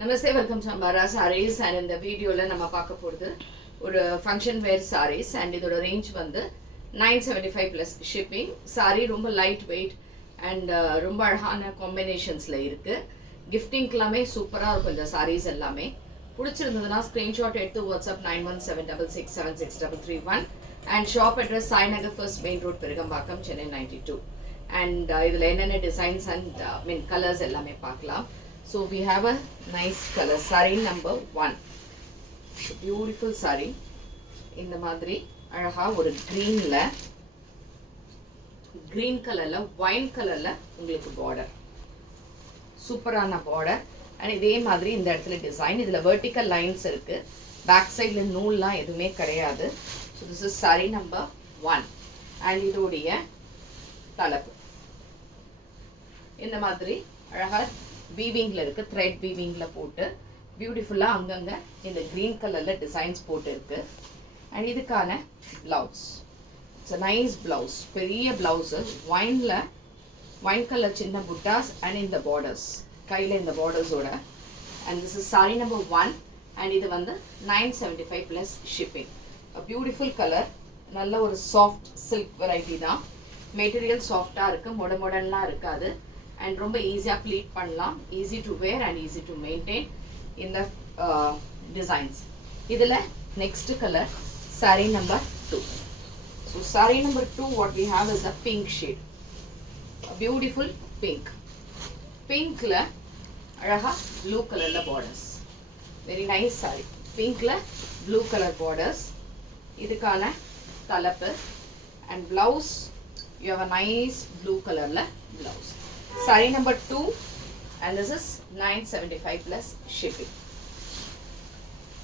Namaste, welcome to Ambara sarees. And இந்த வீடியோவில் நம்ம பார்க்க போகிறது ஒரு ஃபங்க்ஷன் வேர் சாரீஸ். அண்ட் இதோட ரேஞ்ச் வந்து 975 ப்ளஸ் ஷிப்பிங். சாரீ ரொம்ப லைட் வெயிட் அண்ட் ரொம்ப அழகான காம்பினேஷன்ஸில் இருக்குது. கிஃப்டிங்க்கெல்லாமே சூப்பராக இருக்கும் இந்த சாரீஸ் எல்லாமே. பிடிச்சிருந்ததுன்னா ஸ்க்ரீன்ஷாட் எடுத்து WhatsApp 9176676331 and shop address Sainagar first main road Perugambakkam, Chennai 92. And இதில் என்னென்ன டிசைன்ஸ் அண்ட் கலர்ஸ் எல்லாமே பார்க்கலாம். So we have a nice color, saree number 1. Beautiful saree. இந்த மாதிரி அழகா ஒரு green கலர்ல wine கலர்ல உங்களுக்கு border. சூப்பரான border. and இதே மாதிரி இந்த இடத்துல டிசைன். இதுல vertical lines இருக்கு. பேக் சைடுல நூல்லாம் எதுவுமே கிடையாது. So this is saree number 1. and இதோடைய தலைப்பு இந்த மாதிரி அழகா வீவிங்ல இருக்கு. த்ரெட் வீவிங்ல போட்டு பியூட்டிஃபுல்லா அங்கங்க இந்த கிரீன் கலர்ல டிசைன்ஸ் போட்டு இருக்கு. அண்ட் இதுக்கான blouse, it's a nice blouse, பெரிய பிளவுஸ். வைன் கலர் சின்ன புட்டாஸ் அண்ட் இந்த பார்டர்ஸ், கையில இந்த பார்டர்ஸோட. And this is sari number 1. And இது வந்து 975 பிளஸ் ஷிப்பிங். பியூட்டிஃபுல் கலர், நல்ல ஒரு சாஃப்ட் சில்க் வெரைட்டி தான். மெட்டீரியல் சாஃப்டா இருக்கு, மொடன்லாம் இருக்காது. and ரொம்ப ஈஸியா ப்ளீட் பண்ணலாம். Easy to wear and easy to maintain இந்த டிசைன்ஸ். இதுல next colour saree number 2. so saree number 2 what we have is a pink shade, a beautiful pinkல அழகா blue கலர்ல borders. very nice saree. pinkல blue color borders. இதுக்கான தலைப்பு and blouse, you have a nice blue colorல blouse. saree number 2 and this is 975 plus shipping.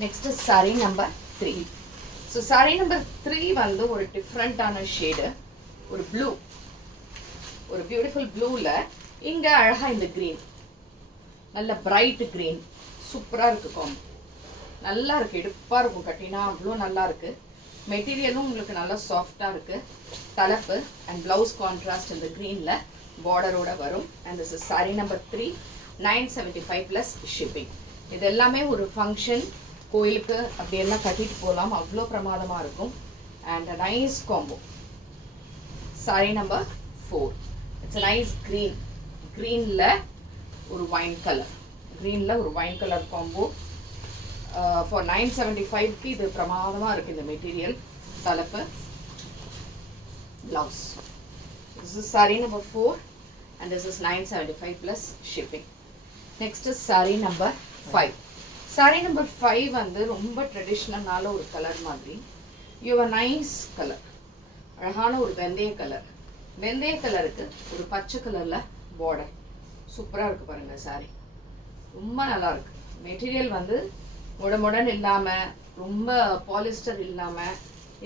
next is saree number 3. so saree number 3 வந்து ஒரு டிஃபரண்டான shade, ஒரு blue, ஒரு beautiful ப்ளூல இங்க அழகா இந்த green, நல்ல பிரைட் கிரீன், சூப்பரா இருக்கு. நல்லா இருக்கு, எடுப்பா இருக்கும், கட்டினா அவ்வளோ நல்லா இருக்கு. மெட்டீரியலும் உங்களுக்கு நல்லா சாஃப்டா இருக்கு. தலைப்பு அண்ட் பிளவுஸ் கான்ட்ராஸ்ட் இந்த கிரீன்ல பார்டரோட வரும். And this is sari number 3, 975 plus shipping. இது எல்லாமே ஒரு ஃபங்க்ஷன், கோயிலுக்கு அப்படியெல்லாம் கட்டிட்டு போகலாம், அவ்வளோ பிரமாதமாக இருக்கும். And a nice combo. Sorry number 4, it's a nice க்ரீனில் ஒரு வைன் கலர் காம்போ. ஃபார் 975க்கு இது பிரமாதமாக இருக்குது இந்த மெட்டீரியல். தலைப்பு, blouse. This is saree number 4 and this is 975 plus shipping. next is saree number 5. saree number 5 வந்து ரொம்ப ட்ரெடிஷ்னலான ஒரு கலர் மாதிரி. you have a nice color, அழகான ஒரு வெந்தய கலருக்கு ஒரு பச்சை கலர்ல border. சூப்பரா இருக்கு பாருங்க saree, ரொம்ப நல்லா இருக்கு. மெட்டீரியல் வந்து மொடன் இல்லாம, ரொம்ப பாலிஸ்டர் இல்லாம,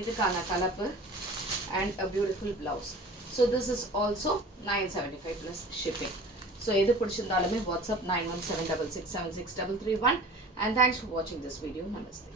இதுக்கான தலைப்பு and a beautiful blouse. so this is also 975 plus shipping. so எது பிடிச்சிருந்தாலுமே WhatsApp 9176676331 and thanks for watching this video. Namaste.